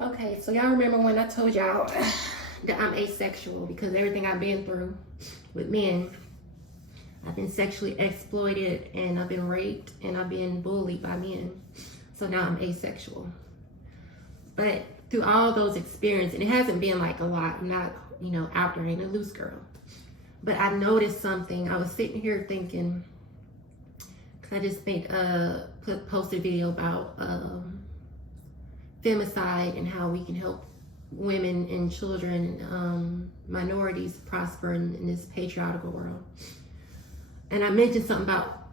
Okay, so y'all remember when I told y'all that I'm asexual because everything I've been through with men, I've been sexually exploited and I've been raped and I've been bullied by men. So now I'm asexual. But through all those experiences, and it hasn't been like a lot, I'm not, out there ain't a loose girl. But I noticed something. I was sitting here thinking, because I just posted a video about femicide and how we can help women and children, minorities prosper in this patriarchal world. And I mentioned something about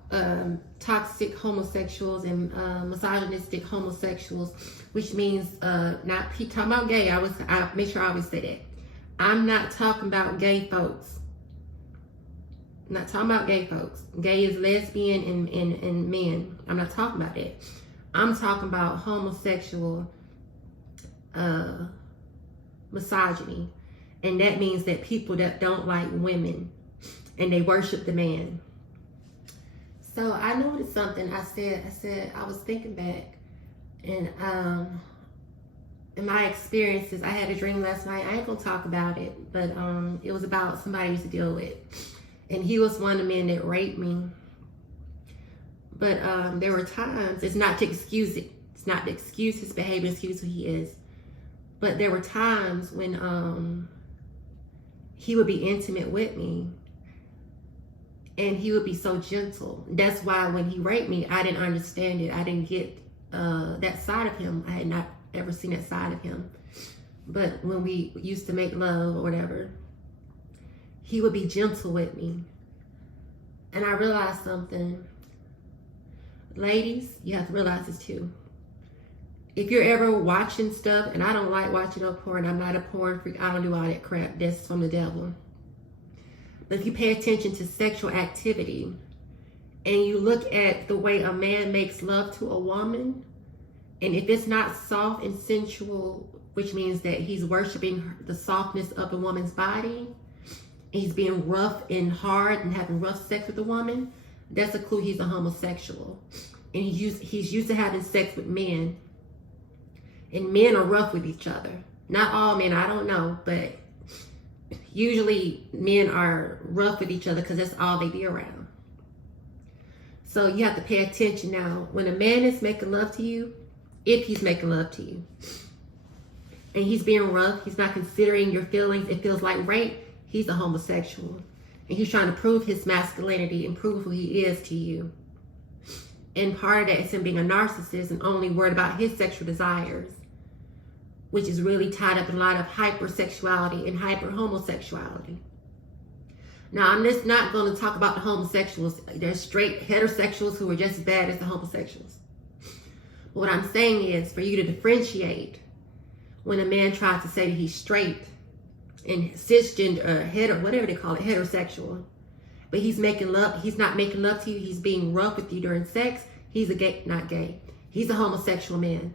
toxic homosexuals and misogynistic homosexuals, which means not talking about gay. I make sure I always say that. I'm not talking about gay folks. I'm not talking about gay folks. Gay is lesbian and men. I'm not talking about that. I'm talking about homosexual misogyny. And that means that people that don't like women and they worship the man. So I noticed something. I said, I was thinking back and in my experiences, I had a dream last night. I ain't gonna talk about it, but it was about somebody I used to deal with. And he was one of the men that raped me. But there were times, it's not to excuse it. It's not to excuse his behavior, excuse who he is. But there were times when he would be intimate with me. And he would be so gentle. That's why when he raped me, I didn't understand it. I didn't get that side of him. I had not ever seen that side of him. But when we used to make love or whatever, he would be gentle with me. And I realized something. Ladies, you have to realize this too. If you're ever watching stuff, and I don't like watching no porn, I'm not a porn freak, I don't do all that crap, that's from the devil. But if you pay attention to sexual activity, and you look at the way a man makes love to a woman, and if it's not soft and sensual, which means that he's worshiping the softness of a woman's body, he's being rough and hard and having rough sex with a woman, that's a clue he's a homosexual. And he's used to having sex with men. And men are rough with each other. Not all men, I don't know, but usually men are rough with each other because that's all they be around. So you have to pay attention now. When a man is making love to you, if he's making love to you, and he's being rough, he's not considering your feelings, it feels like rape, he's a homosexual. And he's trying to prove his masculinity and prove who he is to you. And part of that is him being a narcissist and only worried about his sexual desires, which is really tied up in a lot of hypersexuality and hyper-homosexuality. Now, I'm just not going to talk about the homosexuals. There's straight heterosexuals who are just as bad as the homosexuals. But what I'm saying is for you to differentiate when a man tries to say that he's straight and cisgender, hetero, whatever they call it, heterosexual, but he's making love, he's not making love to you, he's being rough with you during sex, he's a gay, not gay, he's a homosexual man.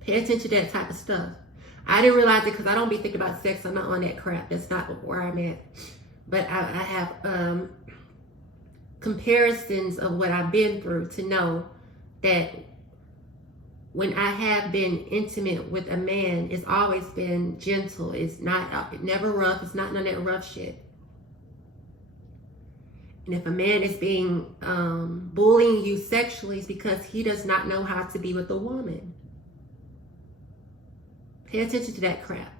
Pay attention to that type of stuff. I didn't realize it because I don't be thinking about sex, I'm not on that crap, that's not where I'm at. But I have comparisons of what I've been through to know that when I have been intimate with a man, it's always been gentle. It's not, never rough. It's not none of that rough shit. And if a man is being bullying you sexually, it's because he does not know how to be with a woman. Pay attention to that crap.